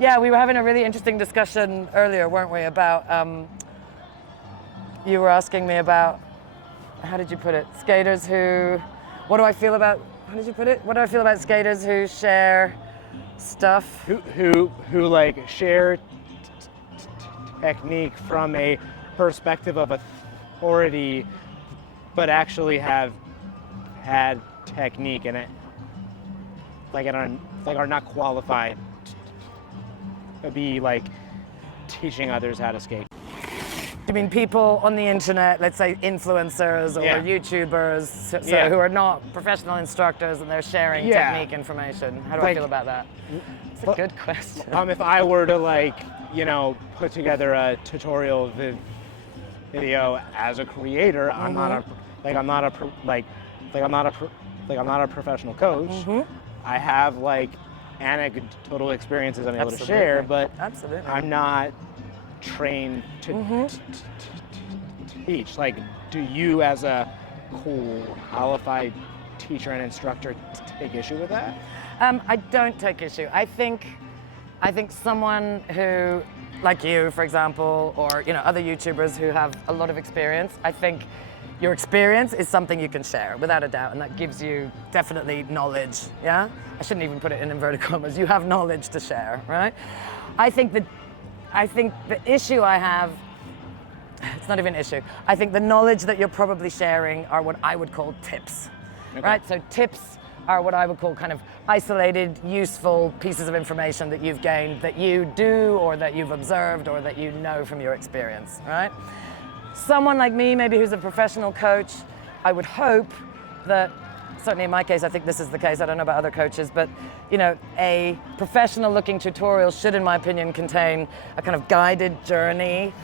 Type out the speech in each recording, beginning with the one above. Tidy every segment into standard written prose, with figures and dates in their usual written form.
Yeah, we were having a really interesting discussion earlier, weren't we, about, you were asking me about, how did you put it? Skaters who, what do I feel about, how did you put it? What do I feel about skaters who share stuff? Who like share technique from a perspective of authority, but actually have had technique in it, like are not qualified to be like teaching others how to skate. You mean people on the internet, let's say influencers or YouTubers, who are not professional instructors and they're sharing technique information? How do I feel about that? It's a good question. If I were to like, put together a tutorial video as a creator, I'm not a professional coach. I have like anecdotal experiences I'm able to share, but I'm not trained to teach. Like, do you as a qualified teacher and instructor take issue with that? I don't take issue. I think someone who, like you, for example, or other YouTubers who have a lot of experience, I think your experience is something you can share without a doubt, and that gives you definitely knowledge. Yeah, I shouldn't even put it in inverted commas. You have knowledge to share, right? I think the issue I have, it's not even an issue. I think the knowledge that you're probably sharing are what I would call tips, right? So tips are what I would call kind of isolated, useful pieces of information that you've gained, that you do, or that you've observed, or that you know from your experience, right? Someone like me, maybe who's a professional coach, I would hope that, certainly in my case, I think this is the case, I don't know about other coaches, but a professional looking tutorial should, in my opinion, contain a kind of guided journey,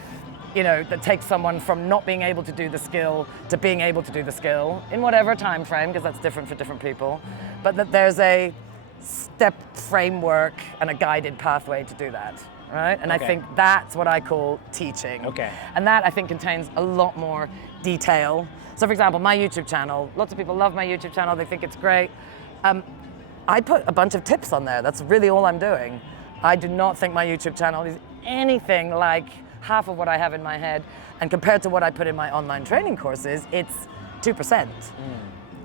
that takes someone from not being able to do the skill to being able to do the skill in whatever time frame, because that's different for different people, but that there's a step framework and a guided pathway to do that. Right? And I think that's what I call teaching. And that I think contains a lot more detail. So for example, my YouTube channel, lots of people love my YouTube channel, they think it's great. I put a bunch of tips on there, that's really all I'm doing. I do not think my YouTube channel is anything like half of what I have in my head, and compared to what I put in my online training courses, it's 2%,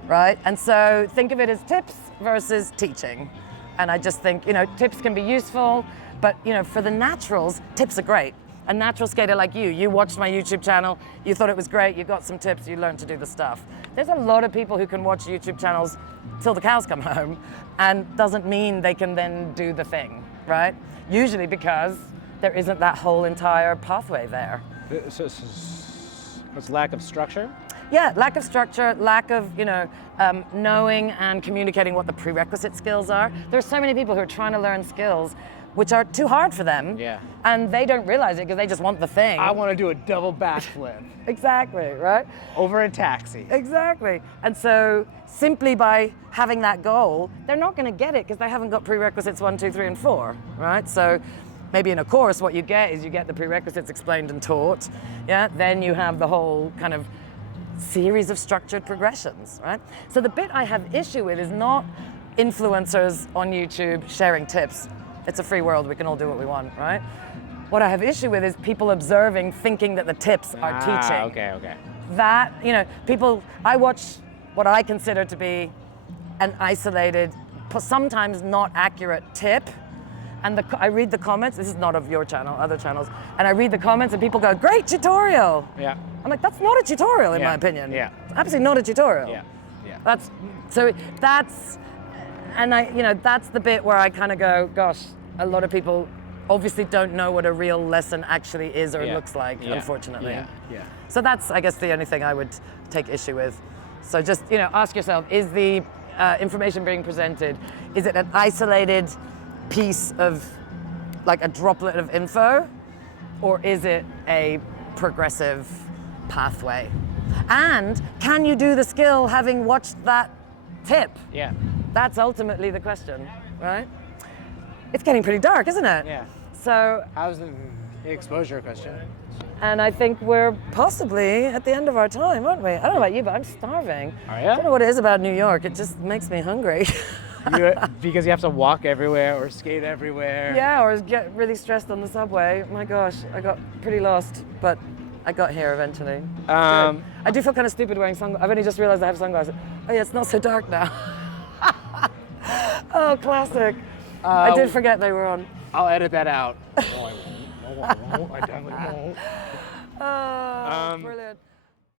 right? And so think of it as tips versus teaching. And I just think, tips can be useful, but for the naturals, tips are great. A natural skater like you watched my YouTube channel, you thought it was great, you got some tips, you learned to do the stuff. There's a lot of people who can watch YouTube channels till the cows come home, and doesn't mean they can then do the thing, right? Usually because there isn't that whole entire pathway there. So it's lack of structure? Yeah, lack of structure, lack of, knowing and communicating what the prerequisite skills are. There's so many people who are trying to learn skills which are too hard for them, and they don't realize it because they just want the thing. I want to do a double backflip. Exactly, right? Over a taxi. Exactly. And so simply by having that goal, they're not going to get it because they haven't got prerequisites 1, 2, 3, and 4, right? So maybe in a course what you get is you get the prerequisites explained and taught, then you have the whole kind of series of structured progressions, right? So the bit I have issue with is not influencers on YouTube sharing tips. It's a free world, we can all do what we want, right? What I have issue with is people observing, thinking that the tips are teaching. Okay. That, people, I watch what I consider to be an isolated, sometimes not accurate tip, and I read the comments, this is not of your channel, other channels, and I read the comments and people go, great tutorial. Yeah. I'm like, that's not a tutorial in my opinion. Yeah. It's absolutely not a tutorial. Yeah. That's the bit where I kind of go, gosh, a lot of people obviously don't know what a real lesson actually is or looks like, unfortunately. Yeah. So that's, I guess, the only thing I would take issue with. So just, ask yourself, is the information being presented, is it an isolated piece of, like a droplet of info, or is it a progressive pathway? And can you do the skill having watched that tip? Yeah. That's ultimately the question, right? It's getting pretty dark, isn't it? Yeah. So how's the exposure question? And I think we're possibly at the end of our time, aren't we? I don't know about you, but I'm starving. Are you? I don't know what it is about New York. It just makes me hungry. Because you have to walk everywhere or skate everywhere. Yeah, or get really stressed on the subway. My gosh, I got pretty lost, but I got here eventually. I do feel kind of stupid wearing sunglasses. I've only just realized I have sunglasses. Oh yeah, it's not so dark now. Oh, classic. I did forget they were on. I'll edit that out. No, I won't. No, I won't. I definitely won't. Oh, brilliant.